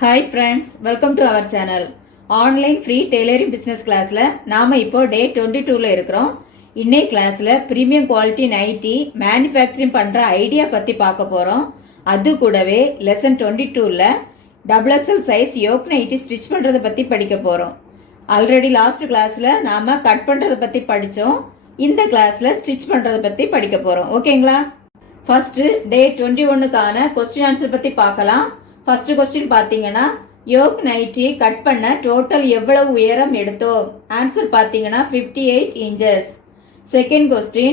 Hi friends, welcome to our channel. Online free tailoring business classல நாம இப்போ day 22ல இருக்கிறோம். இன்னை கிளாஸ்ல பிரீமியம் குவாலிட்டி நைட்டி மேனுஃபேக்சரிங் பண்ற ஐடியா பத்தி பார்க்க போறோம். அது கூடவே லெசன் 22ல XXL size yoke nightie stitch பண்றத பத்தி படிக்க போறோம். ஆல்ரெடி லாஸ்ட் கிளாஸ்ல நாம கட் பண்றத பத்தி படிச்சோம். இந்த கிளாஸ்ல ஸ்டிச் பண்றத பத்தி படிக்க போறோம். ஓகேங்களா? ஃபர்ஸ்ட் டே 21க்கான क्वेश्चन ஆன்சர் பத்தி பார்க்கலாம். ஃபர்ஸ்ட் क्वेश्चन பாத்தீங்கன்னா யோக் நைட்டி கட் பண்ண டோட்டல் எவ்வளவு உயரம் எடுத்தோம்? ஆன்சர் பாத்தீங்கன்னா 58 inches. Second question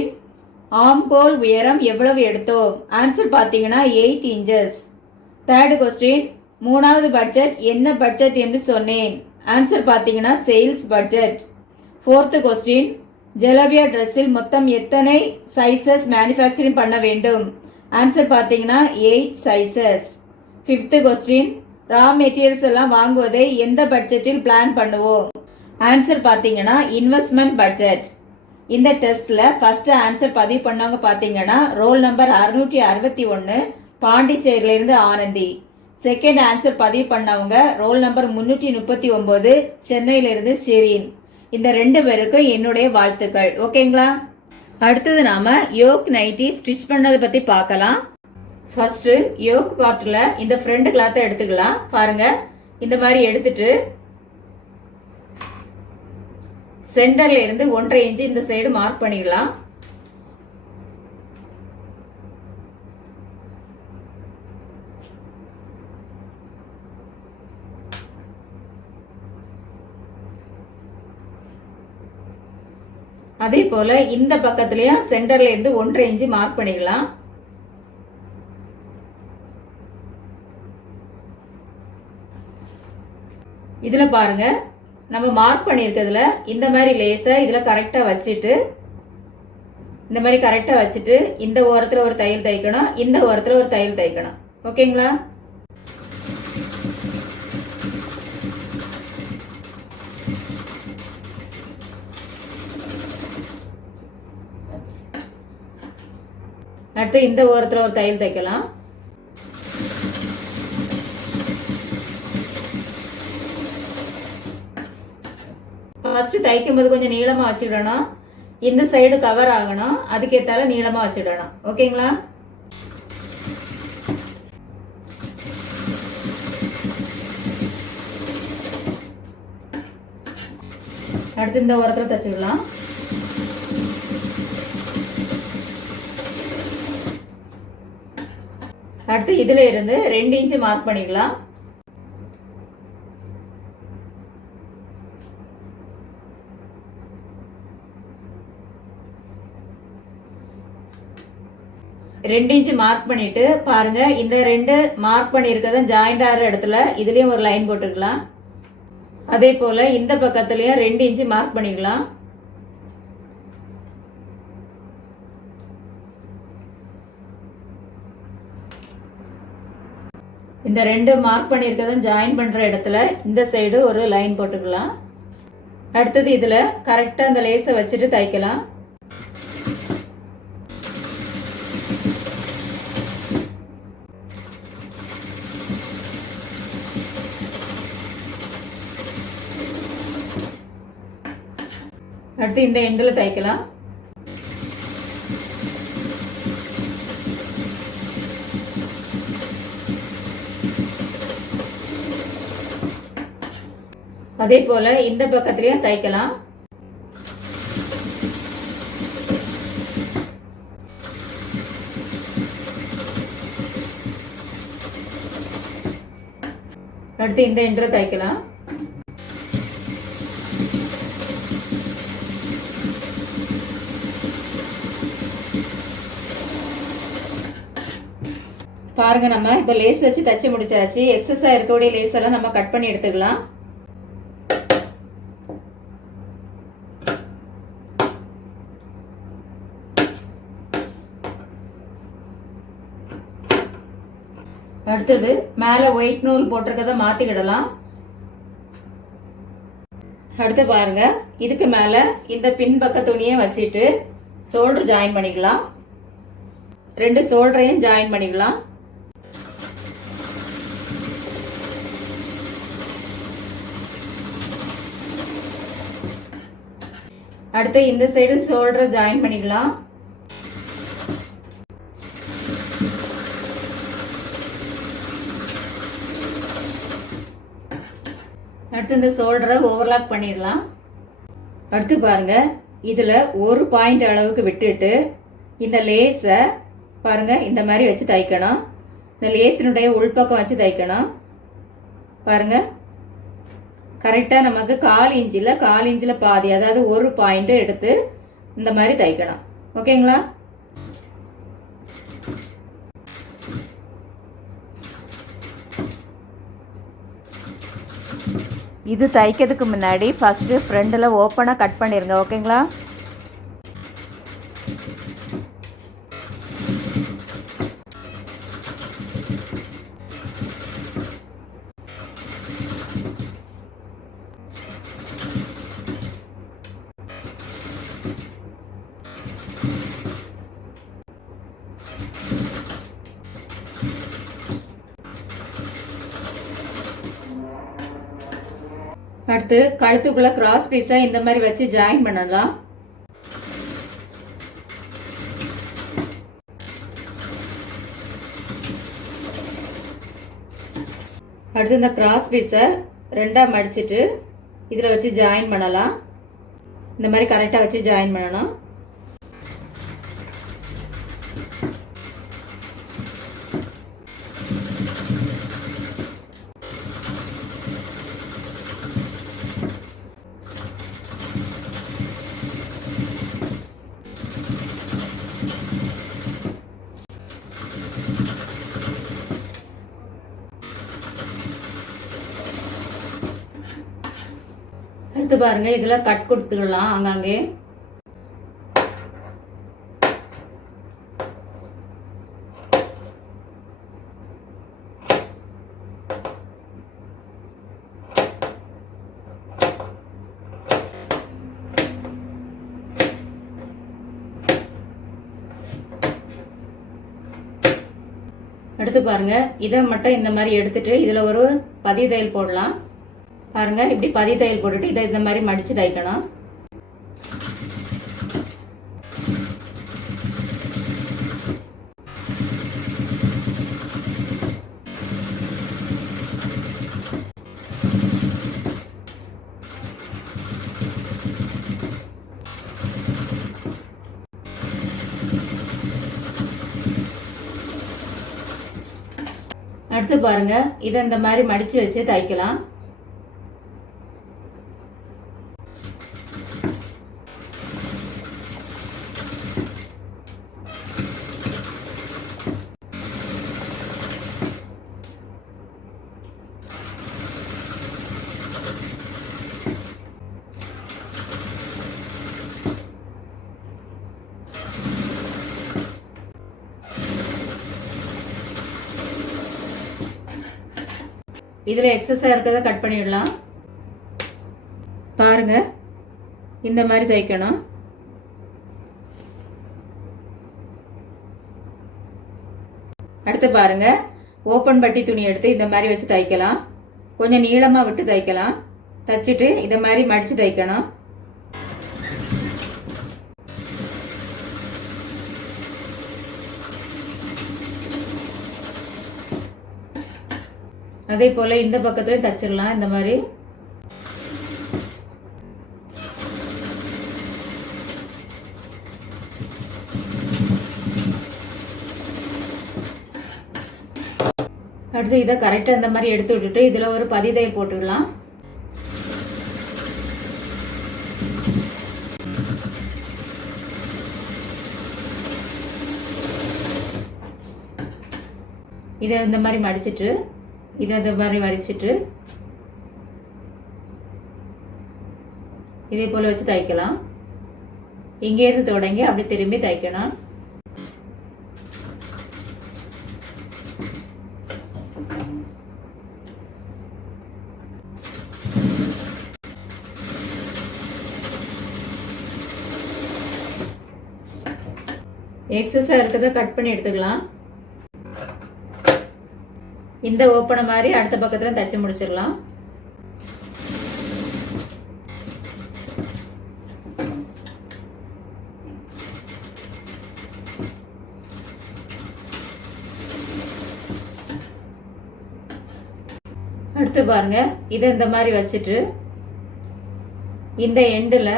arm hole உயரம் எவ்வளவு எடுத்தோம்? ஆன்சர் பாத்தீங்கன்னா 8 இன்ச்சஸ். தேர்ட் क्वेश्चन மூணாவது பட்ஜெட் என்ன பட்ஜெட் என்று சொன்னேன்? ஆன்சர் பாத்தீங்கன்னா சேல்ஸ் பட்ஜெட். ஃபோர்த் क्वेश्चन ஜலபியா டிரெஸ்ஸில் மொத்தம் எத்தனை சைசஸ் மேனுஃபேக்சரிங் பண்ண வேண்டும்? ஆன்சர் பாத்தீங்கன்னா 8 sizes. Fifth question raw materials எல்லாம் வாங்குவதை எந்த பட்ஜெட்டில் பிளான் பண்ணுவோம்? ஆன்சர் பாத்தீங்கன்னா இன்வெஸ்ட்மெண்ட் பட்ஜெட். இந்த டெஸ்ட்ல ஃபர்ஸ்ட் ஆன்சர் பதிவு பண்ணவங்க பாத்தீங்கன்னா ரோல் நம்பர் 661 பாண்டிச்சேரியில இருந்து ஆனந்தி. செகண்ட் ஆன்சர் பதிவு பண்ணவங்க ரோல் நம்பர் 339 சென்னையில இருந்து ஷெரீன். இந்த ரெண்டு பேருக்கும் என்னுடைய வாழ்த்துக்கள். ஓகேங்களா? அடுத்தது நாம யோக் நைட்டி ஸ்டிச் பண்ணதை பத்தி பார்க்கலாம். ஃபர்ஸ்ட் யோக் பார்ட்ல இந்த ஃப்ரண்ட் கிளாத்தை எடுத்துக்கலாம். பாருங்க, இந்த மாதிரி எடுத்துட்டு சென்டர்ல இருந்து 1.5 இன்ச் இந்த சைடு மார்க் பண்ணிக்கலாம். அதே போல இந்த பக்கத்திலயும் சென்டர்ல இருந்து 1.5 இன்ச் மார்க் பண்ணிக்கலாம். இதுல பாருங்க, நம்ம மார்க் பண்ணிருக்கிறதுல இந்த மாதிரி லேசா இதுல கரெக்டா வச்சுட்டு இந்த மாதிரி கரெக்டா வச்சுட்டு இந்த ஓரத்துல ஒரு தையல் தைக்கணும், இந்த ஓரத்துல ஒரு தையல் தைக்கணும். ஓகேங்களா? அடுத்து இந்த ஓரத்துல ஒரு தையல் தைக்கலாம். ஃபர்ஸ்ட் தைக்கும் போது கொஞ்சம் நீளமா வச்சுடணும். இந்த சைடு கவர் ஆகணும், அதுக்கேத்தால நீளமா வச்சுடணும். ஓகேங்களா? அடுத்து இந்த ஓரத்துல தச்சுடலாம். அடுத்து இதுல இருந்து 2 இன்ச் மார்க் பண்ணிக்கலாம். ரெண்டு இன்ச் மார்க் பண்ணிட்டு பாருங்க, இந்த ரெண்டு மார்க் பண்ணிருக்கத ஜாயிண்ட் ஆகிற இடத்துல இதுலயும் ஒரு லைன் போட்டுக்கலாம். அதே போல இந்த பக்கத்துலயும் 2 இன்ச் மார்க் பண்ணிக்கலாம். இந்த ரெண்டு மார்க் பண்ணிருக்கத ஜாயின் பண்ற இடத்துல இந்த சைடு ஒரு லைன் போட்டுக்கலாம். அடுத்தது இதுல கரெக்டா இந்த லேஸை வச்சுட்டு தைக்கலாம். அடுத்து இந்த எண்ட்ல தைக்கலாம். அதே போல இந்த பக்கத்திலயும் தைக்கலாம். அடுத்து இந்த எண்ட்ல தைக்கலாம். பாருங்க, நம்ம இப்ப லேஸ் வச்சு தச்சு முடிச்சாச்சு. எக்ஸஸா இருக்கக்கூடிய லேஸ் எல்லாம் நம்ம கட் பண்ணி எடுத்துக்கலாம். அடுத்தது மேல ஒயிட் நூல் போட்டிருக்கத மாத்திக்கிடலாம். அடுத்து பாருங்க, இதுக்கு மேல இந்த பின் பக்க துணியை வச்சுட்டு ஷோல்டர் ஜாயின் பண்ணிக்கலாம். ரெண்டு ஷோல்டரையும் ஜாயின் பண்ணிக்கலாம். அடுத்து இந்த சைடு ஷோல்டரை ஜாயின் பண்ணிக்கலாம். அடுத்து இந்த ஷோல்டரை ஓவர்லாக் பண்ணிடலாம். அடுத்து பாருங்க, இதுல ஒரு பாயிண்ட் அளவுக்கு விட்டுட்டு இந்த லேஸை பாருங்க இந்த மாதிரி வச்சு தைக்கணும். இந்த லேஸினுடைய உள்பக்கம் வச்சு தைக்கணும். பாருங்க, கரெக்டா நமக்கு 1/4 இன்ச்சில் பாதி, அதாவது ஒரு பாயிண்ட் எடுத்து இந்த மாதிரி தைக்கணும். ஓகேங்களா? இது தைக்கிறதுக்கு முன்னாடி ஃபர்ஸ்ட் ஃப்ரண்ட்ல ஓப்பனா கட் பண்ணிருங்க. ஓகேங்களா? அடுத்து கழுத்துக்குள்ள கிராஸ் பீஸா இந்த மாதிரி வச்சு ஜாயின் பண்ணலாம். அடுத்து இந்த கிராஸ் பீஸை 2ஆ மடிச்சிட்டு இதுல வச்சு ஜாயின் பண்ணலாம். இந்த மாதிரி கரெக்டா வச்சு ஜாயின் பண்ணணும். அடுத்து பாருங்க, இதுல கட் கொடுத்துக்கலாம் அங்கங்கே. அடுத்து பாருங்க, இதை மட்டும் இந்த மாதிரி எடுத்துட்டு இதுல ஒரு பதிய தையல் போடலாம். பாருங்க, இப்படி பதிய தையல் போட்டுட்டு இதை இந்த மாதிரி மடிச்சு தைக்கணும். அடுத்து பாருங்க, இதை இந்த மாதிரி மடிச்சு வச்சு தைக்கலாம். இதுல எக்ஸஸா இருக்கிறத கட் பண்ணிடலாம். பாருங்க, இந்த மாதிரி தைக்கணும். அடுத்து பாருங்க, ஓப்பன் பட்டி துணி எடுத்து இந்த மாதிரி வச்சு தைக்கலாம். கொஞ்சம் நீளமா விட்டு தைக்கலாம். தச்சிட்டு இந்த மாதிரி மடிச்சு தைக்கணும். அதே போல இந்த பக்கத்துல தச்சிடலாம். இந்த மாதிரி அடுத்து இதை கரெக்டா இந்த மாதிரி எடுத்து விட்டுட்டு இதுல ஒரு பதிய தையல் போட்டுக்கலாம். இதை இந்த மாதிரி மடிச்சிட்டு இதை இந்த மாதிரி வரிச்சிட்டு இதே போல வச்சு தைக்கலாம். இங்கே இருந்து தொடங்கி அப்படி திரும்பி தைக்கணும். எக்ஸஸா இருக்கிறத கட் பண்ணி எடுத்துக்கலாம். இந்த ஓப்பனை மாதிரி அடுத்த பக்கத்துல தச்சு முடிச்சிடலாம். அடுத்து பாருங்க, இதை இந்த மாதிரி வச்சுட்டு இந்த எண்டில்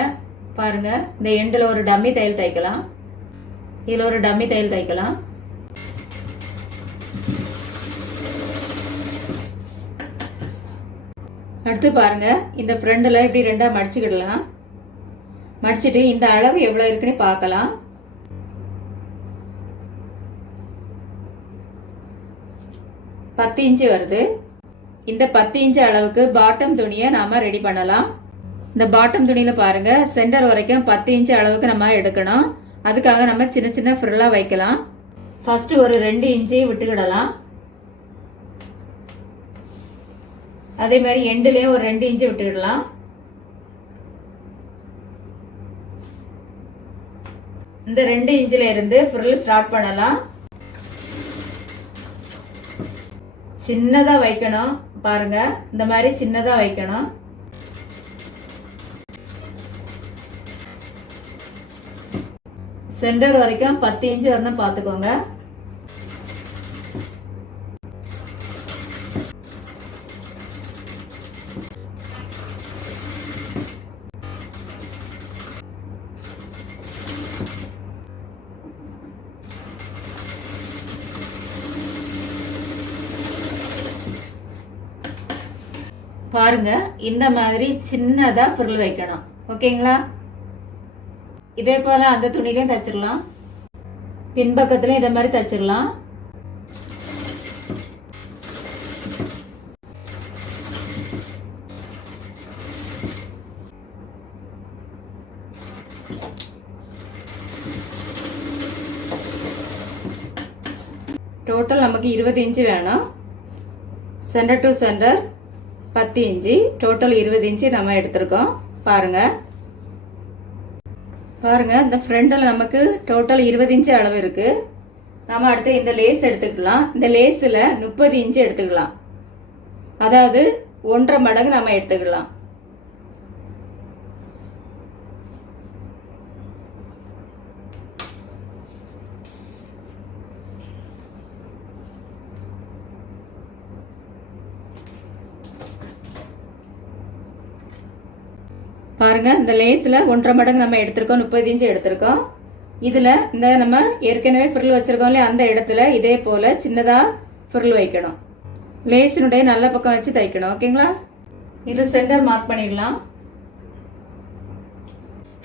பாருங்க, இந்த எண்டில் ஒரு டம்மி தையல் தைக்கலாம். இதில் ஒரு டம்மி தையல் தைக்கலாம். அடுத்து பாருங்க, இந்த ஃப்ரண்டில் இப்படி ரெண்டா மடிச்சுக்கிடலாம். மடிச்சுட்டு இந்த அளவு எவ்வளோ இருக்குன்னு பார்க்கலாம். பத்து இன்ச்சு வருது. இந்த 10 இன்ச்சு அளவுக்கு பாட்டம் துணியை நாம ரெடி பண்ணலாம். இந்த பாட்டம் துணியில பாருங்க, சென்டர் வரைக்கும் 10 இன்ச்சு அளவுக்கு நம்ம எடுக்கணும். அதுக்காக நம்ம சின்ன சின்ன ஃப்ரில்லா வைக்கலாம். ஃபர்ஸ்ட் ஒரு 2 இன்ச்சு விட்டுக்கிடலாம். அதே மாதிரி எண்டுலயே ஒரு 2 இன்ச்சு விட்டுக்கிடலாம். இந்த 2 இன்ச்சில இருந்து ஃப்ரில் ஸ்டார்ட் பண்ணலாம். சின்னதா வைக்கணும். பாருங்க, இந்த மாதிரி சின்னதா வைக்கணும். சென்டர் வரைக்கும் 10 இன்ச்சு வரணும் பார்த்துக்கோங்க. பாருங்க, இந்த மாதிரி சின்னதா ஃப்ரில் வைக்கணும். ஓகேங்களா? இதே போல அந்த துணிலையும் தச்சிடலாம். பின்பக்கத்துலயும் இதே மாதிரி தச்சிடலாம். டோட்டல் நமக்கு 20 இன்ச்சு வேணும். Centre to centre 10 inch, total 20 inch நம்ம எடுத்திருக்கோம். பாருங்க பாருங்க, இந்த ஃப்ரண்டில் நமக்கு டோட்டல் 20 இன்ச்சு அளவு இருக்கு. நம்ம அடுத்து இந்த லேஸ் எடுத்துக்கலாம். இந்த லேஸில் 30 இன்ச்சு எடுத்துக்கலாம். அதாவது 1.5 மடங்கு நம்ம எடுத்துக்கலாம். பாருங்க, இந்த லேஸ்ல 1.5 மடங்கு நம்ம எடுத்திருக்கோம். 30 இன்ச்சு எடுத்திருக்கோம். இதுல இந்த நம்ம ஏற்கனவே ஃப்ரில் வச்சிருக்கோம் இல்லையா, அந்த இடத்துல இதே போல சின்னதா ஃப்ரில் வைக்கணும். லேஸினுடைய நல்ல பக்கம் வச்சு தைக்கணும். ஓகேங்களா? இது சென்டர் மார்க் பண்ணிடலாம்.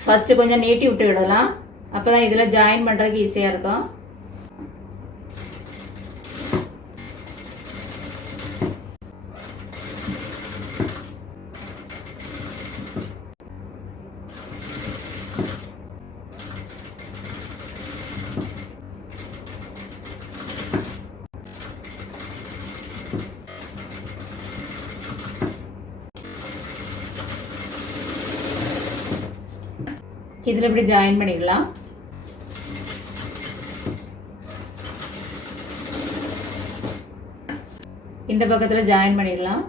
ஃபர்ஸ்ட் கொஞ்சம் நீட்டி விட்டு விடலாம். அப்பதான் இதுல ஜாயின் பண்றதுக்கு ஈஸியா இருக்கும். இதுல இப்படி ஜாயின் பண்ணிடலாம். இந்த பக்கத்துல ஜாயின் பண்ணிடலாம்.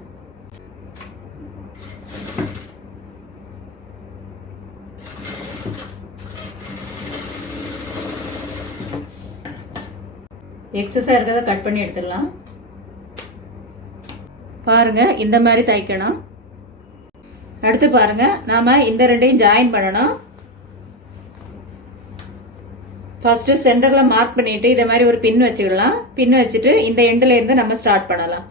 எக்ஸஸா இருக்கிறத கட் பண்ணி எடுத்துடலாம். பாருங்க, இந்த மாதிரி தைக்கணும். அடுத்து பாருங்க, நாம இந்த ரெண்டையும் ஜாயின் பண்ணணும். ஃபர்ஸ்ட் சென்டர்ல மார்க் பண்ணிட்டு இதே மாதிரி ஒரு பின் வச்சுக்கலாம். பின் வச்சுட்டு இந்த எண்ட்ல இருந்து நம்ம ஸ்டார்ட் பண்ணலாம்.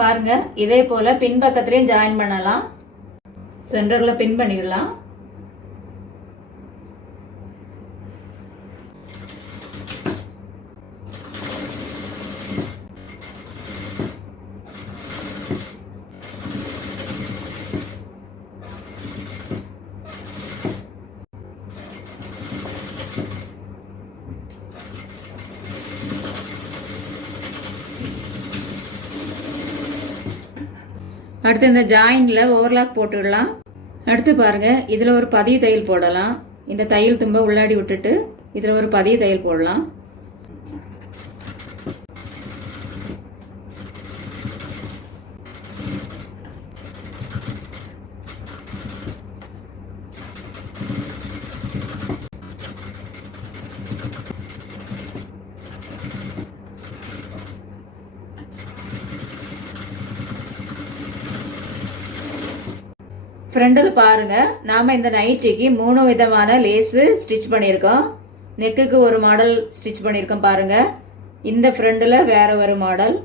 பாருங்க, இதே போல பின்பக்கத்திலையும் ஜாயின் பண்ணலாம். சென்டர்ல பின் பண்ணிடலாம். அடுத்து இந்த ஜாயின்ல ஓவர்லாக் போட்டுடலாம். அடுத்து பாருங்க, இதுல ஒரு பதிய தையல் போடலாம். இந்த தையல் தும்ப உள்ளாடி விட்டுட்டு இதுல ஒரு பதிய தையல் போடலாம். ஃப்ரண்டில் பாருங்க, நாம இந்த நைட்டிக்கு 3 விதமான லேஸு ஸ்டிச் பண்ணியிருக்கோம். நெக்குக்கு ஒரு மாடல் ஸ்டிச் பண்ணியிருக்கோம் பாருங்க. இந்த ஃப்ரண்டில் வேற ஒரு மாடல்,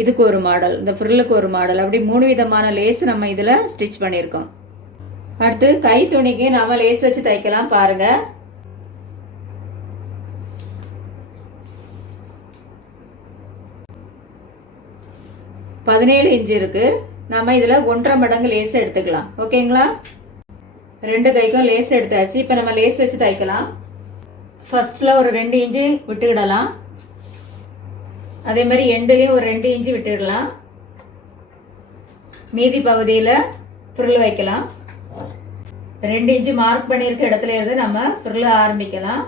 இதுக்கு ஒரு மாடல், இந்த ஃப்ரில்லுக்கு ஒரு மாடல், அப்படி 3 விதமான லேஸ் நம்ம இதில் ஸ்டிச் பண்ணியிருக்கோம். அடுத்து கை துணிக்கு நாம லேஸ் வச்சு தைக்கலாம் பாருங்க. பதினேழு இன்ச்சு இருக்கு. நம்ம இதுல 1.5 மடங்கு லேஸ் எடுத்துக்கலாம். ஓகேங்களா? 2 கைக்கும் லேஸ் எடுத்தாச்சு. இப்ப நம்ம லேஸ் வச்சு தைக்கலாம். ஃபர்ஸ்ட்ல ஒரு 2 இன்ச்சு விட்டுக்கிடலாம். அதே மாதிரி எண்டுலயும் ஒரு 2 இன்ச்சு விட்டுடலாம். மீதி பகுதியில ஃப்ரில் வைக்கலாம். 2 இன்ச்சு மார்க் பண்ணியிருக்க இடத்துல இருந்து நம்ம ஃப்ரில் ஆரம்பிக்கலாம்.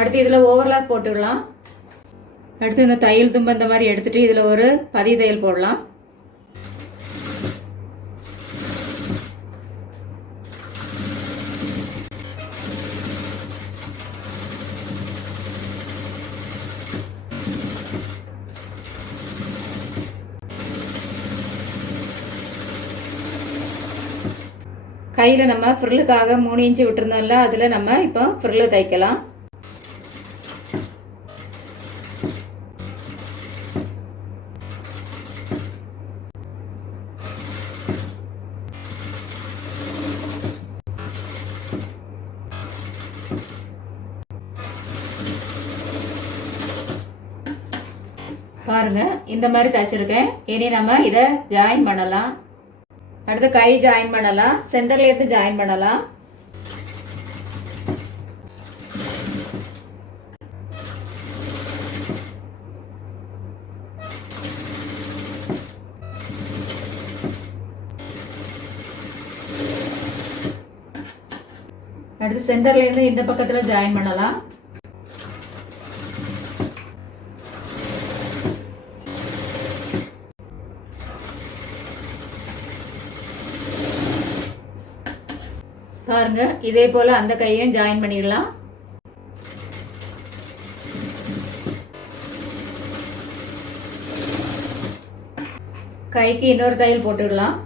அடுத்து இதுல ஓவர்லாக் போட்டுடலாம். அடுத்து இந்த தையல் தும்பு இந்த மாதிரி எடுத்துட்டு இதுல ஒரு பதிய தையல் போடலாம். கையில நம்ம ஃப்ரில்லுக்காக 3 இன்ச்சு விட்டுருந்தோம்ல, அதுல நம்ம இப்போ ஃப்ரில்லு தைக்கலாம். பாருங்க, இந்த மாதிரி தைச்சிருக்கேன். இனி நம்ம இதை ஜாயின் பண்ணலாம். அடுத்து கை ஜாயின் பண்ணலாம். சென்டர்ல எடுத்து ஜாயின் பண்ணலாம். அடுத்து சென்டர்ல இருந்து இந்த பக்கத்துல ஜாயின் பண்ணலாம். பாருங்க, இதே போல அந்த கையையும் ஜாயின் பண்ணிடலாம். கைக்கு இன்னொரு தையல் போட்டுடலாம்.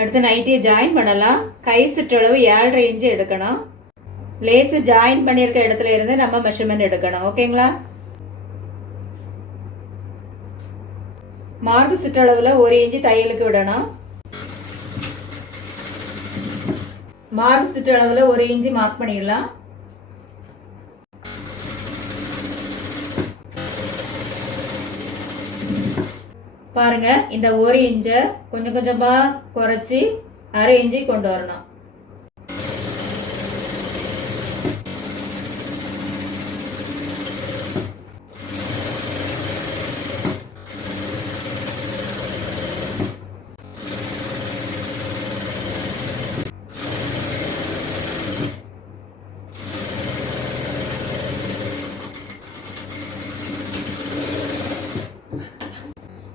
அடுத்து நைட்டியை ஜாயின் பண்ணலாம். கை சுற்றளவு 7.5 இன்ச்சு எடுக்கணும். லேஸ் ஜாயின் பண்ணியிருக்க இடத்துல இருந்து நம்ம மெஷர்மெண்ட் எடுக்கணும். ஓகேங்களா? மார்பு சுற்றளவுல 1 இன்ச்சு தையலுக்கு விடணும். மார்பு சுற்றளவுல 1 இன்ச்சு மார்க் பண்ணிடலாம். பாருங்க, இந்த 1 இன்ச்சை கொஞ்சம் கொஞ்சமா குறைச்சி 1/2 இன்ச்சு கொண்டு வரணும்.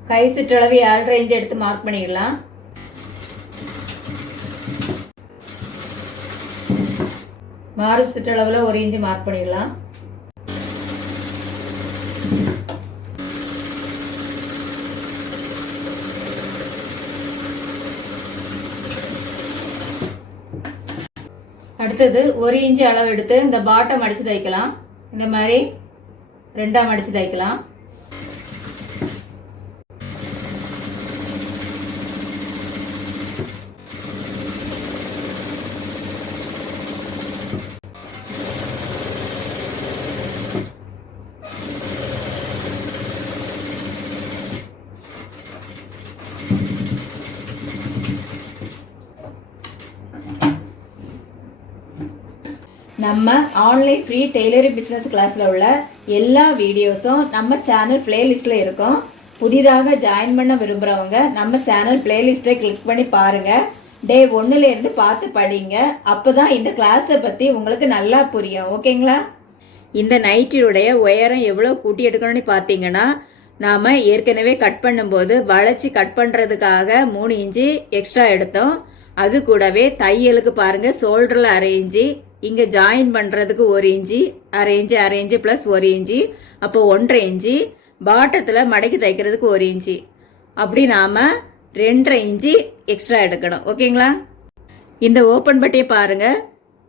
கை சுற்றளவு 7.5 இன்ச்சு எடுத்து மார்க் பண்ணிடலாம். மார்பு சுற்றளவுல 1 இன்ச்சு மார்க் பண்ணிடலாம். அடுத்தது 1 இன்ச் அளவு எடுத்து இந்த பாட்டம் அடிச்சு தைக்கலாம். இந்த மாதிரி 2ஆ மடிச்சு தைக்கலாம். நம்ம ஆன்லைன் ஃப்ரீ டெய்லரிங் பிசினஸ் கிளாஸ்ல உள்ள எல்லா வீடியோஸும் நம்ம சேனல் பிளேலிஸ்ட்ல இருக்கும். புதிதாக ஜாயின் பண்ண விரும்புறவங்க நம்ம சேனல் பிளேலிஸ்ட்டை கிளிக் பண்ணி பாருங்க. டே 1ல இருந்து பார்த்து படிங்க. அப்பதான் இந்த கிளாஸை பத்தி உங்களுக்கு நல்லா புரியும். ஓகேங்களா? இந்த நைட்டியுடைய உயரம் எவ்வளவு கூட்டி எடுக்கணும்னு பார்த்தீங்கன்னா, நாம ஏற்கனவே கட் பண்ணும்போது வளைச்சி கட் பண்றதுக்காக 3 இன்ச்சு எக்ஸ்ட்ரா எடுத்தோம். அது கூடவே தையலுக்கு பாருங்க ஷோல்டர்ல 1/2 இன்ச்சு, இங்க ஜாயின் பண்றதுக்கு 1 இன்ச்சு, 1/2 இன்ச்சு பிளஸ் 1 இன்ச்சு, அப்போ 1.5 இன்ச்சு, பாட்டத்துல மடக்கி தைக்கிறதுக்கு 1 இன்ச்சு, அப்படி நாம 2.5 இன்ச்சு எக்ஸ்ட்ரா எடுக்கணும். ஓகேங்களா? இந்த ஓப்பன் பட்டியை பாருங்க.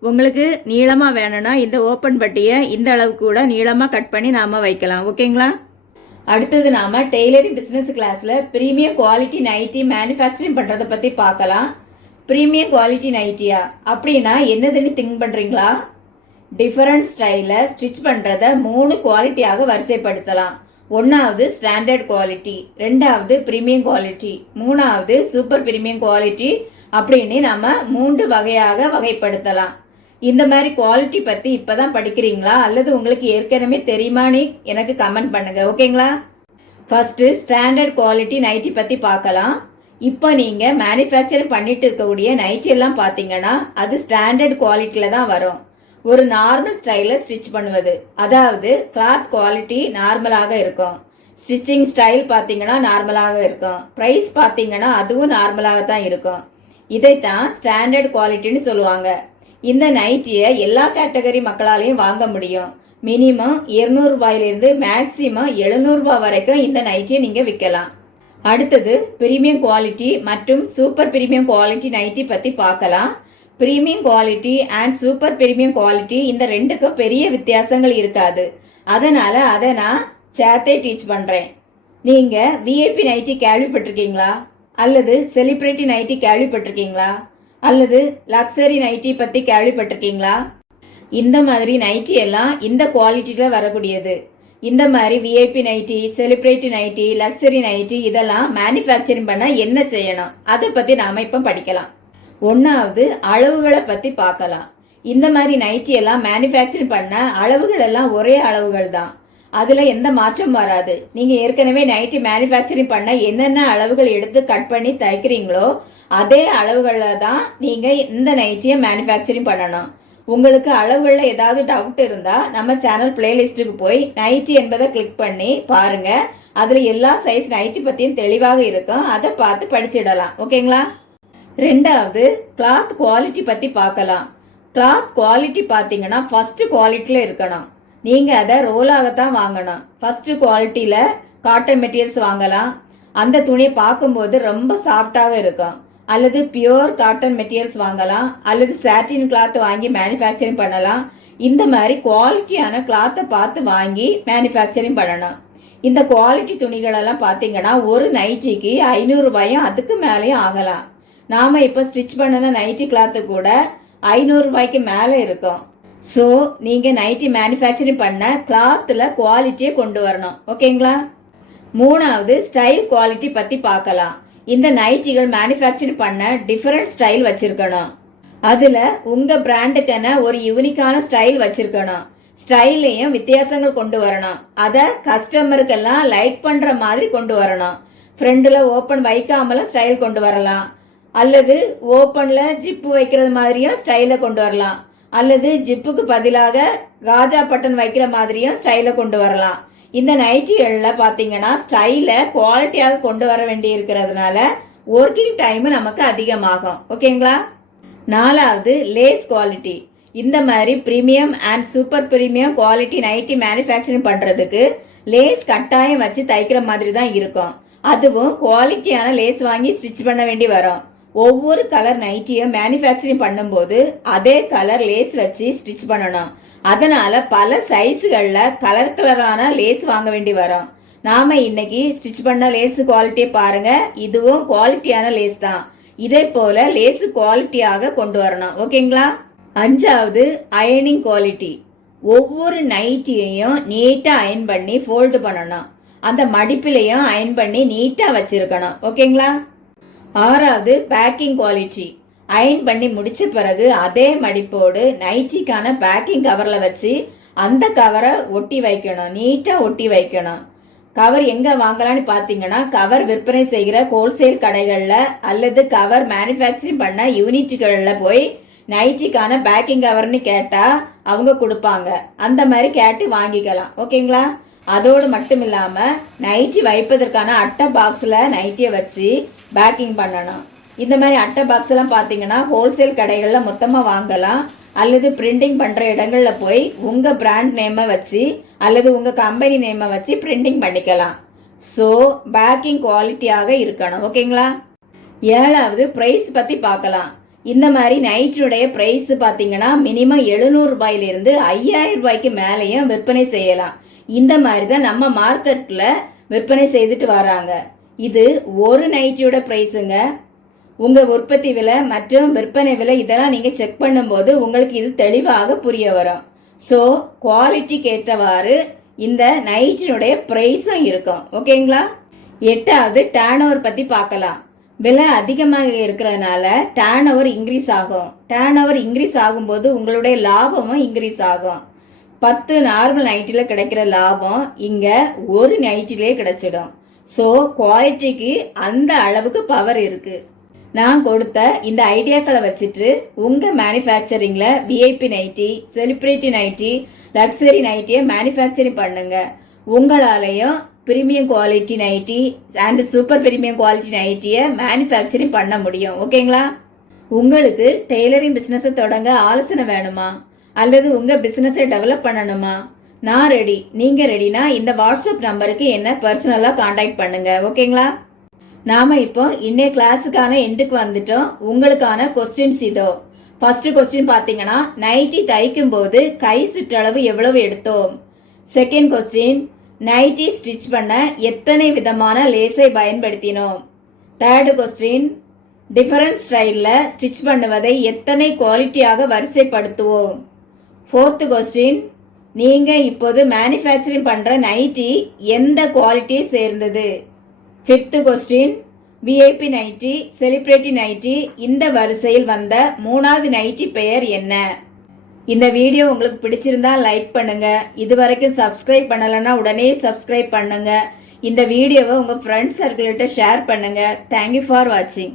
உங்களுக்கு நீளமா வேணும்னா இந்த ஓப்பன் பட்டியை இந்த அளவு கூட நீளமா கட் பண்ணி நாம வைக்கலாம். ஓகேங்களா? அடுத்தது நாம டெய்லரிங் பிசினஸ் கிளாஸ்ல பிரீமியம் குவாலிட்டி நைட்டி மேனுஃபேக்சரிங் பண்றதை பத்தி பார்க்கலாம். பிரீமியம் குவாலிட்டி நைட்டியா அப்படின்னா என்னதுன்னு திங்க் பண்றீங்களா? டிஃபரண்ட் ஸ்டைல ஸ்டிச் பண்றத 3 குவாலிட்டியாக வரிசைப்படுத்தலாம். 1வது ஸ்டாண்டர்ட் குவாலிட்டி, 2வது பிரீமியம் குவாலிட்டி, 3வது சூப்பர் பிரீமியம் குவாலிட்டி அப்படின்னு நம்ம 3 வகையாக வகைப்படுத்தலாம். இந்த மாதிரி குவாலிட்டி பத்தி இப்பதான் படிக்கிறீங்களா அல்லது உங்களுக்கு ஏற்கனவே தெரியுமான்னு எனக்கு கமெண்ட் பண்ணுங்க. ஓகேங்களா? ஃபர்ஸ்ட் ஸ்டாண்டர்ட் குவாலிட்டி நைட்டி பத்தி பார்க்கலாம். இப்போ நீங்க மேனுஃபேக்சர் பண்ணிட்டு இருக்கக்கூடிய நைட்டி எல்லாம் பாத்தீங்கன்னா அது ஸ்டாண்டர்ட் குவாலிட்டியில தான் வரும். ஒரு நார்மல் ஸ்டைல ஸ்டிச் பண்ணுவது, அதாவது கிளாத் குவாலிட்டி நார்மலாக இருக்கும். ஸ்டிச்சிங் ஸ்டைல் பாத்தீங்கன்னா நார்மலாக இருக்கும். பிரைஸ் பாத்தீங்கன்னா அதுவும் நார்மலாக தான் இருக்கும். இதைத்தான் ஸ்டாண்டர்ட் குவாலிட்டின்னு சொல்லுவாங்க. இந்த நைட்டியை எல்லா கேட்டகரி மக்களாலையும் வாங்க முடியும். மினிமம் 200 ரூபாயிலிருந்து மேக்சிமம் 700 ரூபாய் வரைக்கும் இந்த நைட்டியை நீங்க விற்கலாம். அடுத்தது பிரீமியம் குவாலிட்டி மற்றும் சூப்பர் பிரீமியம் குவாலிட்டி நைட்டி பத்தி பார்க்கலாம். Premium quality and super premium quality இந்த ரெண்டுக்கும் பெரிய வித்தியாசங்கள் இருக்காது. அதனால அதை நான் சேர்த்தே டீச் பண்றேன். நீங்க விஐபி நைட்டி கேள்விப்பட்டிருக்கீங்களா? அல்லது செலிபிரிட்டி நைட்டி கேள்விப்பட்டிருக்கீங்களா? அல்லது லக்ஸரி நைட்டி பத்தி கேள்விப்பட்டிருக்கீங்களா? இந்த மாதிரி நைட்டி எல்லாம் இந்த குவாலிட்டியில வரக்கூடியது. இந்த மாதிரி VIP nightie, celebrity nightie, luxury nighty இதெல்லாம் மேனுஃபேக்சரிங் பண்ண என்ன செய்யணும் அதை பத்தி நாம இப்ப படிக்கலாம். 1வது அளவுகளை பத்தி பார்க்கலாம். இந்த மாதிரி நைட்டி எல்லாம் மேனுஃபேக்சரிங் பண்ண அளவுகள் எல்லாம் ஒரே அளவுகள் தான். அதுல எந்த மாற்றம் வராது. நீங்க ஏற்கனவே நைட்டி மேனுஃபேக்சரிங் பண்ண என்னென்ன அளவுகள் எடுத்து கட் பண்ணி தைக்கிறீங்களோ அதே அளவுகள்ல தான் நீங்க இந்த நைட்டியை மேனுஃபேக்சரிங் பண்ணணும். உங்களுக்கு அளவுகளில் ஏதாவது டவுட் இருந்தா நம்ம சேனல் பிளேலிஸ்டுக்கு போய் நைட்டி என்பதை கிளிக் பண்ணி பாருங்க. அதுல எல்லா சைஸ் நைட்டி பத்தியும் தெளிவாக இருக்கும். அதை பார்த்து படிச்சிடலாம். ஓகேங்களா? 2வது கிளாத் குவாலிட்டி பத்தி பார்க்கலாம். கிளாத் குவாலிட்டி பாத்தீங்கன்னா ஃபர்ஸ்ட் குவாலிட்டியில இருக்கணும். நீங்க அதை ரோலாகத்தான் வாங்கணும். ஃபர்ஸ்ட் குவாலிட்டியில காட்டன் மெட்டீரியல்ஸ் வாங்கலாம். அந்த துணியை பார்க்கும்போது ரொம்ப சாஃப்டாக இருக்கும். அல்லது பியோர் காட்டன் மெட்டீரியல்ஸ் வாங்கலாம். அல்லது சாட்டின் கிளாத் வாங்கி மேனுஃபேக்சரிங் பண்ணலாம். இந்த மாதிரி குவாலிட்டியான கிளாத்தை பார்த்து வாங்கி மேனுஃபேக்சரிங் பண்ணணும். இந்த குவாலிட்டி துணிகள் எல்லாம் பாத்தீங்கன்னா ஒரு நைட்டிக்கு 500 ரூபாயும் அதுக்கு மேலேயும் ஆகலாம். நாம இப்ப ஸ்டிச் பண்ணன நைட்டி கிளாத்து கூட 500 ரூபாய்க்கு மேல இருக்கும். சோ நீங்க நைட்டி மேனுஃபேக்சரிங் பண்ண கிளாத்ல குவாலிட்டியை கொண்டு வரணும். ஓகேங்களா? 3வது ஸ்டைல் குவாலிட்டி பத்தி பார்க்கலாம். இந்த நைட்டிகள் மேனுஃபேக்சர் பண்ண டிஃபரெண்ட் ஸ்டைல் வச்சிருக்கணும். அதுல உங்க பிராண்டுக்கான ஒரு யூனிக்கான ஸ்டைல் வச்சிருக்கணும். ஸ்டைல்லையும் வித்தியாசங்கள் கொண்டு வரணும். அத கஸ்டமருக்கெல்லாம் லைக் பண்ற மாதிரி கொண்டு வரணும். ஃப்ரண்ட்ல ஓபன் வைக்காமல ஸ்டைல் கொண்டு வரலாம். அல்லது ஓபன்ல ஜிப்பு வைக்கிறது மாதிரியும் ஸ்டைல கொண்டு வரலாம். அல்லது ஜிப்புக்கு பதிலாக காஜா பட்டன் வைக்கிற மாதிரியும் ஸ்டைல கொண்டு வரலாம். இந்த நைட்டிகள்ல பாத்தீங்கன்னா ஸ்டைல குவாலிட்டியாக கொண்டு வர வேண்டி இருக்கிறதுனால ஒர்க்கிங் டைம் நமக்கு அதிகமாகும். ஓகேங்களா? 4வது லேஸ் குவாலிட்டி. இந்த மாதிரி premium and super premium quality nightie manufacturing பண்றதுக்கு லேஸ் கட்டாயம் வச்சு தைக்கிற மாதிரி தான் இருக்கும். அதுவும் குவாலிட்டியான லேஸ் வாங்கி ஸ்டிச் பண்ண வேண்டி வரும். ஒவ்வொரு கலர் நைட்டியும் மேனுஃபேக்சரிங் பண்ணும்போது அதே கலர் லேஸ் வச்சு ஸ்டிச் பண்ணணும். அதனால பல சைஸுகள்ல கலர் கலரான லேஸ் வாங்க வேண்டி வரும். நாம இன்னைக்கு ஸ்டிச் பண்ண லேஸ் குவாலிட்டியை பாருங்க. இதுவும் குவாலிட்டியான லேஸ் தான். இதே போல லேஸ் குவாலிட்டியாக கொண்டு வரணும். ஓகேங்களா? 5வது அயனிங் குவாலிட்டி. ஒவ்வொரு நைட்டியையும் நீட்டா அயன் பண்ணி ஃபோல்டு பண்ணணும். அந்த மடிப்பிலையும் அயன் பண்ணி நீட்டா வச்சிருக்கணும். ஓகேங்களா? 6வது பேக்கிங் குவாலிட்டி. அயன் பண்ணி முடிச்ச பிறகு அதே மடிப்போடு நைட்டிக்கான பேக்கிங் கவர்ல வச்சு அந்த கவரை ஒட்டி வைக்கணும். நீட்டா ஒட்டி வைக்கணும். கவர் எங்க வாங்கலாம்னு பாத்தீங்கன்னா, கவர் விற்பனை செய்கிற ஹோல்சேல் கடைகள்ல அல்லது கவர் மேனுஃபேக்சரிங் பண்ண யூனிட்டுகள்ல போய் நைட்டிக்கான பேக்கிங் கவர்னு கேட்டா அவங்க கொடுப்பாங்க. அந்த மாதிரி கேட்டு வாங்கிக்கலாம். ஓகேங்களா? அதோடு மட்டும் இல்லாம நைட்டி வைப்பதற்கான அட்டை பாக்ஸ்ல நைட்டியை வச்சு பேக்கிங் பண்ணணும். இந்த மாதிரி அட்டை பாக்ஸ் எல்லாம் பாத்தீங்கன்னா ஹோல்சேல் கடைகள்ல மொத்தமா வாங்கலாம். அல்லது பிரிண்டிங் பண்ற இடங்கள்ல போய் உங்க பிராண்ட் நேமை வச்சு அல்லது உங்க கம்பெனி நேமை வச்சு பிரிண்டிங் பண்ணிக்கலாம். ஸோ பேக்கிங் குவாலிட்டியாக இருக்கணும். ஓகேங்களா? 7வது பிரைஸ் பத்தி பார்க்கலாம். இந்த மாதிரி நைட்டினுடைய பிரைஸ் பாத்தீங்கன்னா மினிமம் 700 ரூபாயிலிருந்து 5000 ரூபாய்க்கு மேலேயும் விற்பனை செய்யலாம். இந்த மாதிரி தான் நம்ம மார்க்கெட்ல விற்பனை செய்துட்டு வராங்க. இது ஒரு நைட்டியோட பிரைஸுங்க. உங்க உற்பத்தி விலை மற்றும் விற்பனை விலை இதெல்லாம் நீங்க செக் பண்ணும்போது உங்களுக்கு இது தெளிவாக புரிய வரும். ஸோ குவாலிட்டிக்கு ஏற்றவாறு இந்த நைட்டினுடைய பிரைஸும் இருக்கும். ஓகேங்களா? 8வது டர்ன் ஓவர் பத்தி பார்க்கலாம். விலை அதிகமாக இருக்கிறதுனால டர்ன் ஓவர் இன்க்ரீஸ் ஆகும். டர்ன் ஓவர் இன்க்ரீஸ் ஆகும்போது உங்களுடைய லாபமும் இன்க்ரீஸ் ஆகும். 10 நார்மல் நைட்டில கிடைக்கிற லாபம் இங்க ஒரு நைட்டிலே கிடைச்சிடும். ஸோ குவாலிட்டிக்கு அந்த அளவுக்கு பவர் இருக்கு. நான் கொடுத்த இந்த ஐடியாக்களை வச்சுட்டு உங்க மேனுஃபேக்சரிங்ல VIP nightie, celebrity nightie, luxury நைட்டியை மேனுஃபேக்சரிங் பண்ணுங்க. உங்களாலையும் premium quality nightie and super premium quality நைட்டியை மேனுஃபேக்சரிங் பண்ண முடியும். ஓகேங்களா? உங்களுக்கு டெய்லரிங் பிசினஸ் தொடங்க ஆலோசனை வேணுமா அல்லது உங்க பிசினஸை டெவலப் பண்ணணுமா? நான் ரெடி. நீங்க ரெடினா இந்த வாட்ஸ்அப் நம்பருக்கு என்ன பர்சனலா கான்டாக்ட் பண்ணுங்க. ஓகேங்களா? நாம இப்போ இன்னைய கிளாஸுக்கான எண்டுக்கு வந்துட்டோம். உங்களுக்கான கொஸ்டின்ஸ் இதோ. ஃபர்ஸ்ட் கொஸ்டின் பாத்தீங்கன்னா, நைட்டி தைக்கும் போது கை சுற்றளவு எவ்வளவு எடுத்தோம்? செகண்ட் கொஸ்டின், நைட்டி ஸ்டிச் பண்ண எத்தனை விதமான லேஸை பயன்படுத்தினோம்? தேர்ட் கொஸ்டின், டிஃபரண்ட் ஸ்டைல்ல ஸ்டிச் பண்ணுவதை எத்தனை குவாலிட்டியாக வரிசைப்படுத்துவோம்? ஃபோர்த் கொஸ்டின், நீங்க இப்போது மேனுஃபேக்சரிங் பண்ற நைட்டி எந்த குவாலிட்டியை சேர்ந்தது? Fifth question, VIP nightie, celebrity nighty இந்த வரிசையில் வந்த 3வது நைட்டி பெயர் என்ன? இந்த வீடியோ உங்களுக்கு பிடிச்சிருந்தா லைக் பண்ணுங்க. இது வரைக்கும் சப்ஸ்கிரைப் பண்ணலன்னா உடனே சப்ஸ்கிரைப் பண்ணுங்க. இந்த வீடியோவை உங்க ஃப்ரெண்ட்ஸ் சர்க்கிள்கிட்ட ஷேர் பண்ணுங்க. தேங்க்யூ ஃபார் வாட்சிங்.